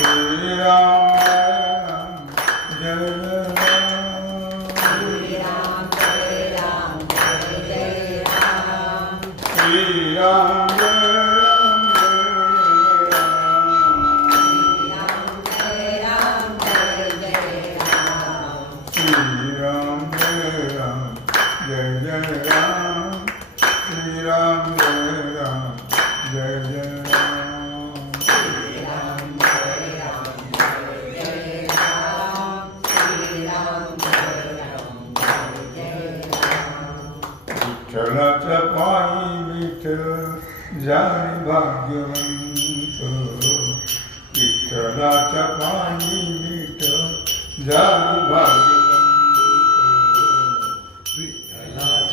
Hallelujah. विठ्ठलाच्या पायी विठ्ठल जाणी भाग्यवंत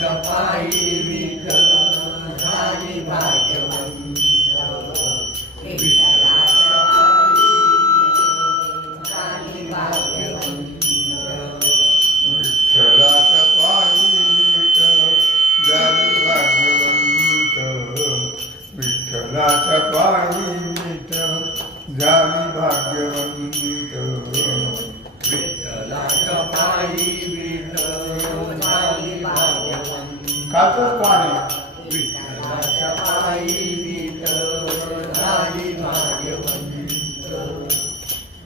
विठ्ठलाच्या काच पाणी विठ्ठलाच्या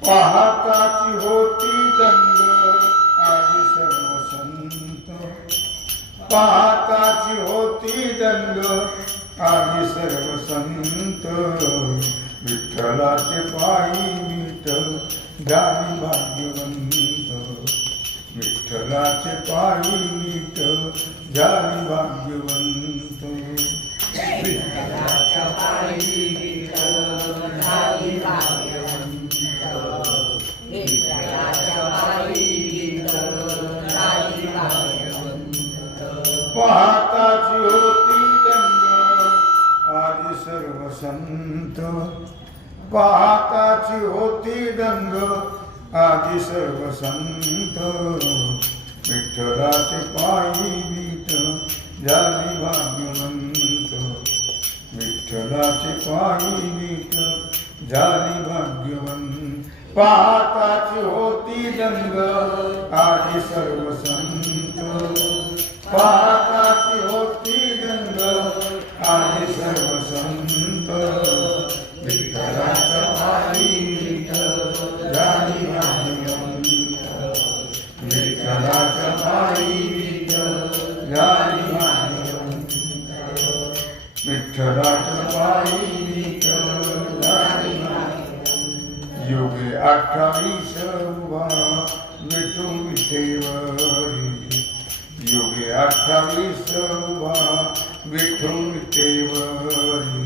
पाहताची होती दंग आधी सर्व संत. पाहताची होती दंग आधी सर्व संत. विठ्ठलाचे पायी विठ्ठल गाणी भाग्यवंत. विठ्ठलाचे पायी विठ्ठल झाली भाग्यवंत. पाहताची होती दंग आदि सर्व संत पाहताची होती दंग आदि सर्व संत विठ्ठलाचे पायी बीट झाली भाग्यवंत. विठ्ठलाचे पायी बीट झाली भाग्यवंत. पाहताची होती दंग आदि सर्व संत पाहताची होती दंग आदि सर्व संत विठ्ठलाच्या योगे अठ्ठावीस उभा विठू विठेवरी योगे अठ्ठावीस उभा विठू विठेवरी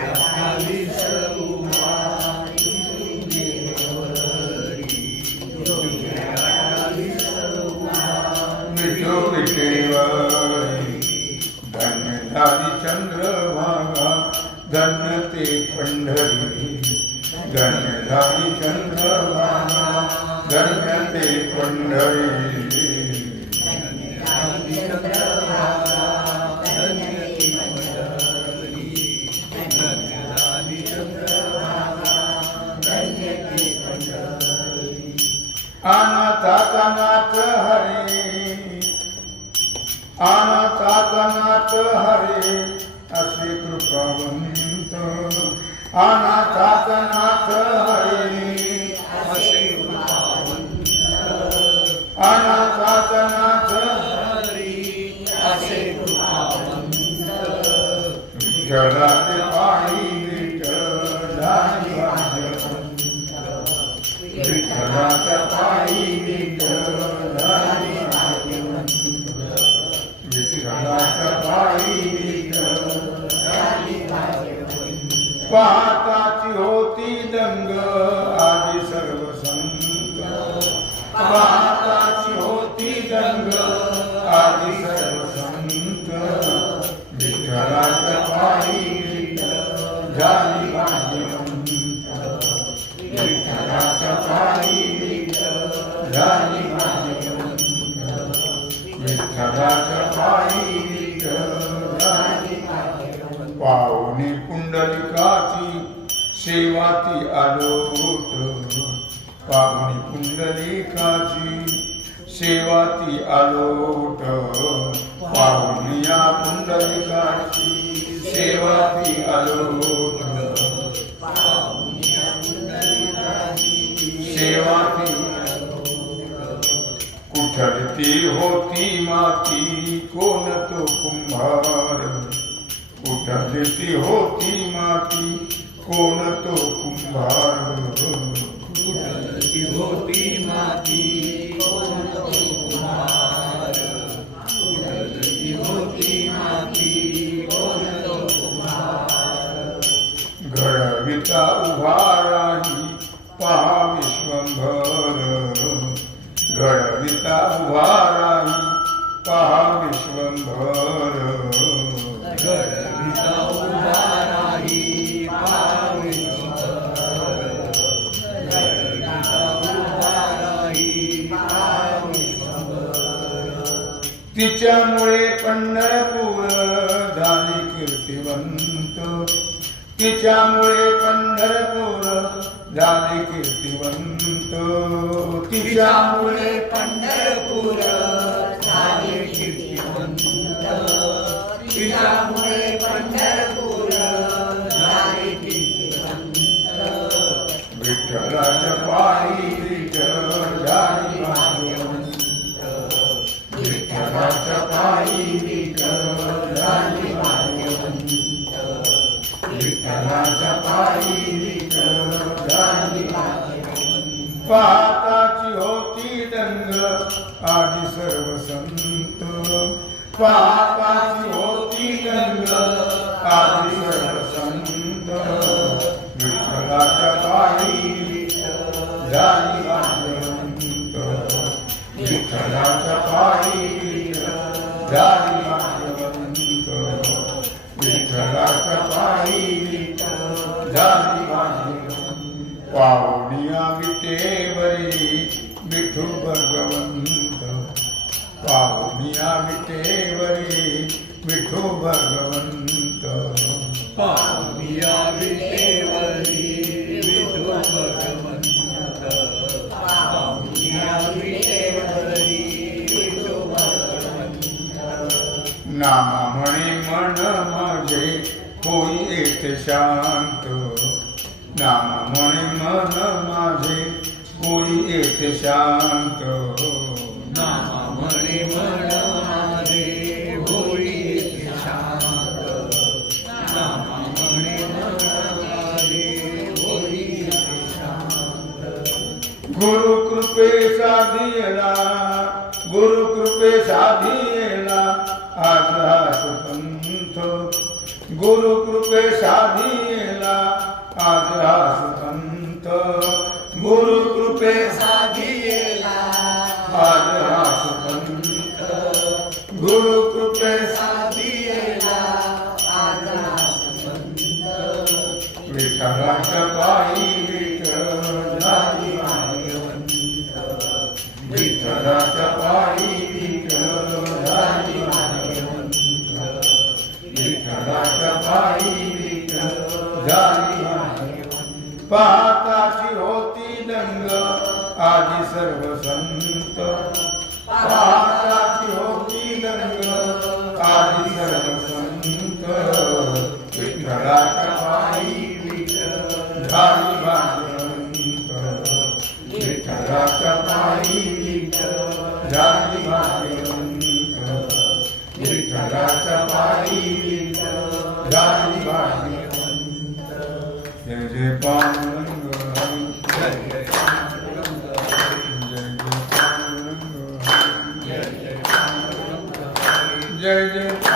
अठ्ठावीस विठेवरी धन्य झाली चंद्रभागा धन्य ते पंढरी. धन्य झाली चंद्रभागा ते पंढरी अनाथाचा नाथ हरे अनाथाचा हरे असे कृपावंत अनाथाचा नाथ हरे. अनाथाचा नाथ हरी. असे कृपावंत पाहताची होती दंग आदी सर्व संत पाहताची होती दंग आदी सर्व संत विठ्ठलाच्या पायी झाली भाग्यवंत विठ्ठलाच्या पायी झाली भाग्यवंत विठ्ठलाच्या पायी झाली पाहुणे पुंडलिकाची सेवा ती आलोट. पाहुणी पुंडलिकाची सेवा ती आलोट या पुंडलिकाची सेवा ती आलोट. सेवा ती कुठली होती माती? कोण तो कुंभार? कुठली होती माती कोण तो कुंभार कुठली होती तिच्यामुळे पंढरपूर झाली कीर्तिवंत. तिच्यामुळे पंढरपूर झाली कीर्तिवंत. तिच्यामुळे तिच्यामुळे पंढरपूर विठ्ठलाच्या पाहताची होती दंग आधी सर्व संत पा भाग्यवंत पाहुनिया विटेवरी विठू भगवंत पाहुनिया विटेवरी विठू भगवंत पामिया विटेवरी विठू भगवंत पामिया विटेवरी विठू भगवंत नामा म्हणे मन माझे होई येथे शांत येथे शांत नामा म्हणे मन माझे होई शांत. नामा म्हणे मन माझे होई शांत. गुरु कृपे साधियला गुरु कृपे साधियला आज हा सुपंथ गुरु कृपे साधियला आज हा सुपंथ गुरु कृपे पाहताची होती दंग आधी सर्व जय जय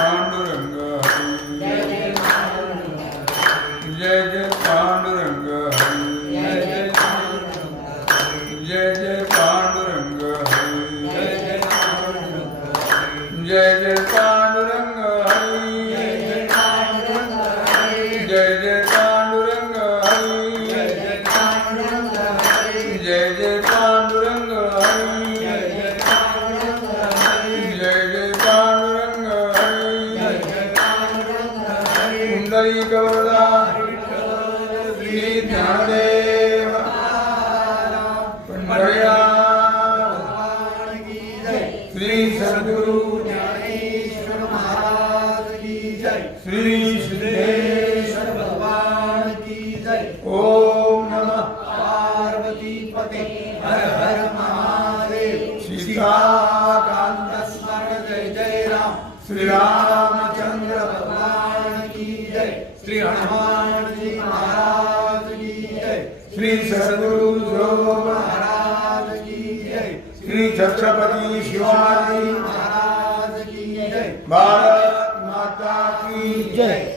जय जय राम. श्री रामचंद्र भगवान की जय. श्री हनुमान जी महाराज की जय. श्री सद्गुरु महाराज की जय. श्री छत्रपति शिवाजी महाराज की जय. भारत माता की जय.